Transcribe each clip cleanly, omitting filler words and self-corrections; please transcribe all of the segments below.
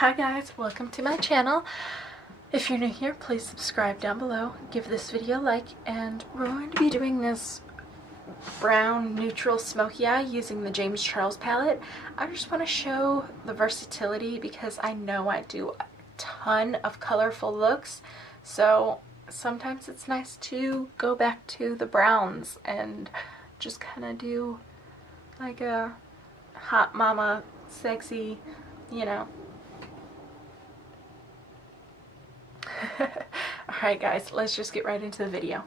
Hi guys, welcome to my channel. If you're new here, please subscribe down below, give this video a like, and we're going to be doing this brown neutral smoky eye using the James Charles palette. I just want to show the versatility because I know I do a ton of colorful looks, so sometimes it's nice to go back to the browns and just kind of do like a hot mama, sexy, you know. Alright guys, let's just get right into the video.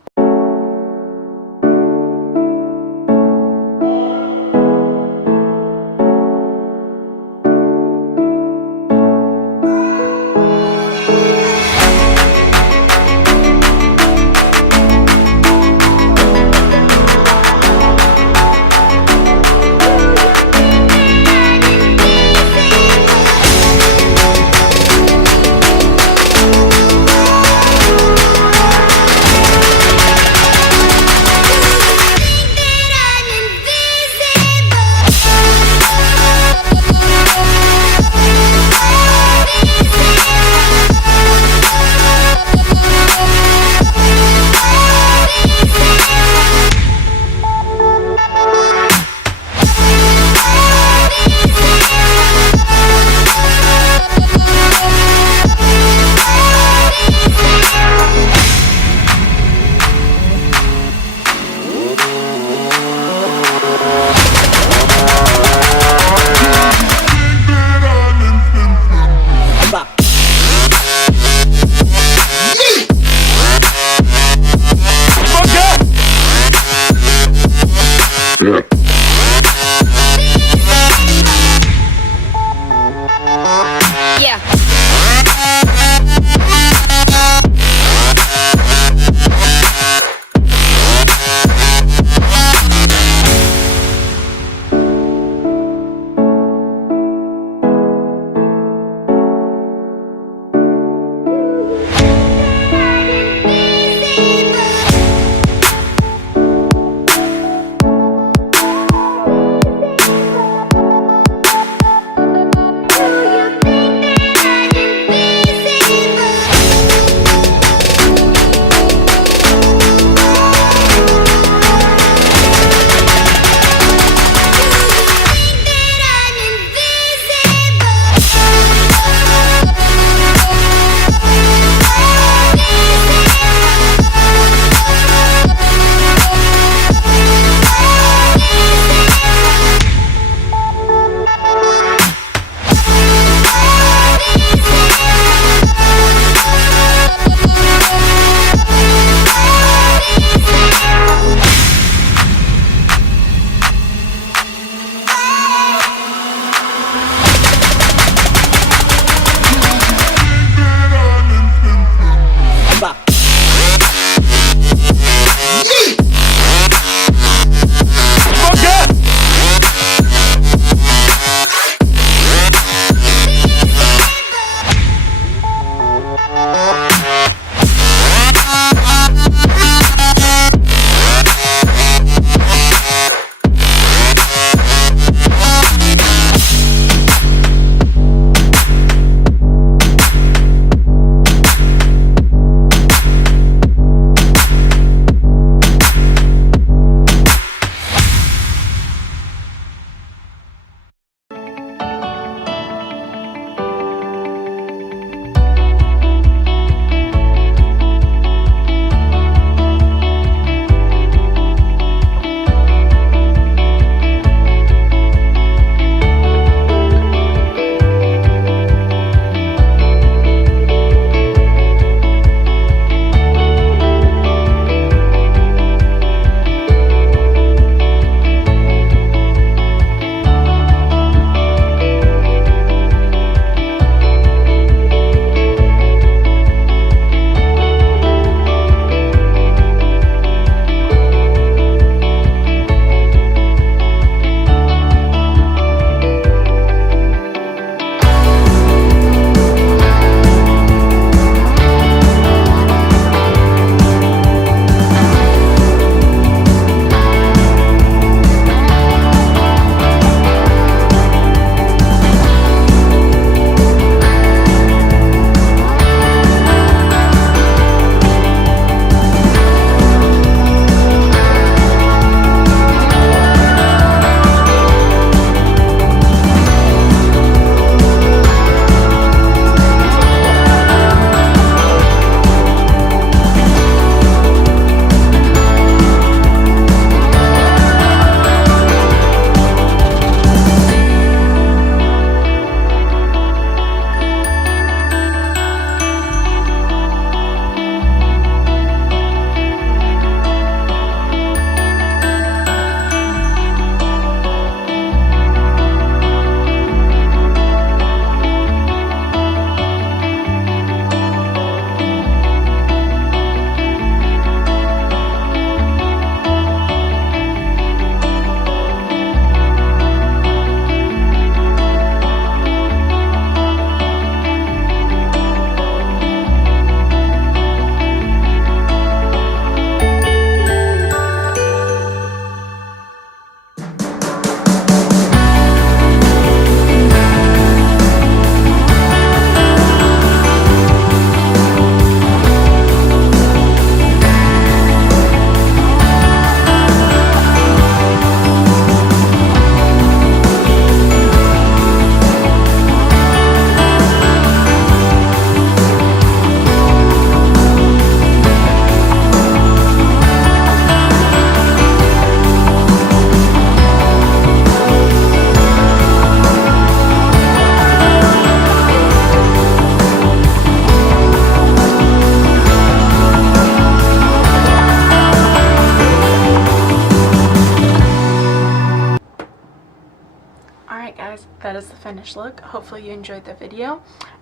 Alright guys, that is the finished look. Hopefully you enjoyed the video.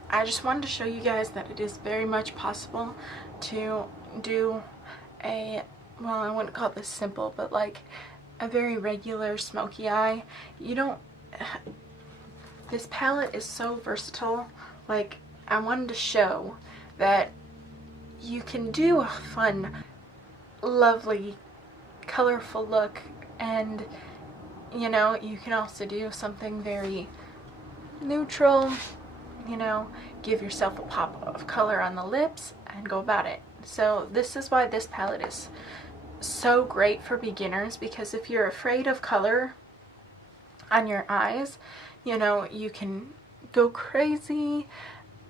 I just wanted to show you guys that it is very much possible to do a, well, I wouldn't call this simple, but like a very regular smoky eye. You don't, this palette is so versatile. Like, I wanted to show that you can do a fun, lovely, colorful look, and you know, you can also do something very neutral, you know, give yourself a pop of color on the lips and go about it. So this is why this palette is so great for beginners, because if you're afraid of color on your eyes, you know, you can go crazy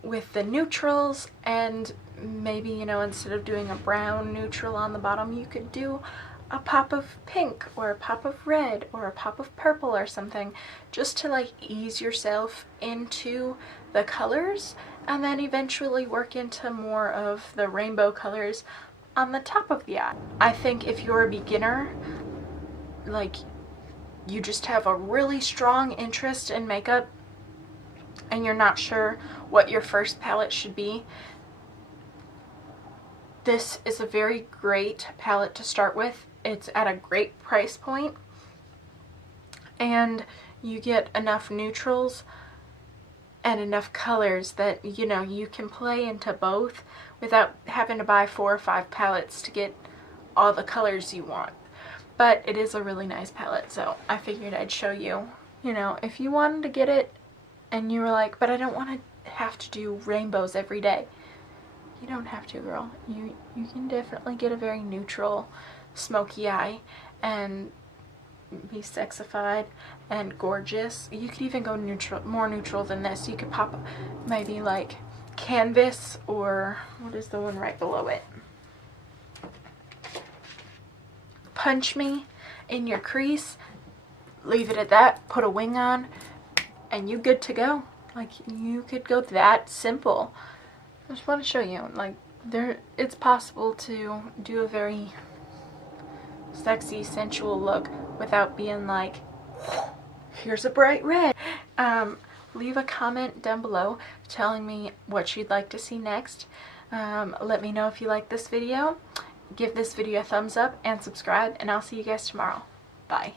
with the neutrals, and maybe, you know, instead of doing a brown neutral on the bottom, you could do a pop of pink or a pop of red or a pop of purple or something, just to like ease yourself into the colors, and then eventually work into more of the rainbow colors on the top of the eye. I think if you're a beginner, like you just have a really strong interest in makeup and you're not sure what your first palette should be, this is a very great palette to start with. It's at a great price point, and you get enough neutrals and enough colors that, you know, you can play into both without having to buy 4 or 5 palettes to get all the colors you want. But it is a really nice palette, so I figured I'd show you. You know, if you wanted to get it and you were like, but I don't want to have to do rainbows every day, you don't have to, girl. You can definitely get a very neutral smoky eye and be sexified and gorgeous. You could even go neutral, more neutral than this. You could pop maybe like Canvas, or what is the one right below it? Punch Me in your crease, leave it at that, put a wing on, and you good to go. Like, you could go that simple. I just want to show you, like, it's possible to do a very sexy, sensual look without being like, here's a bright red. Leave a comment down below telling me what you'd like to see next. Let me know if you like this video. Give this video a thumbs up and subscribe, and I'll see you guys tomorrow. Bye.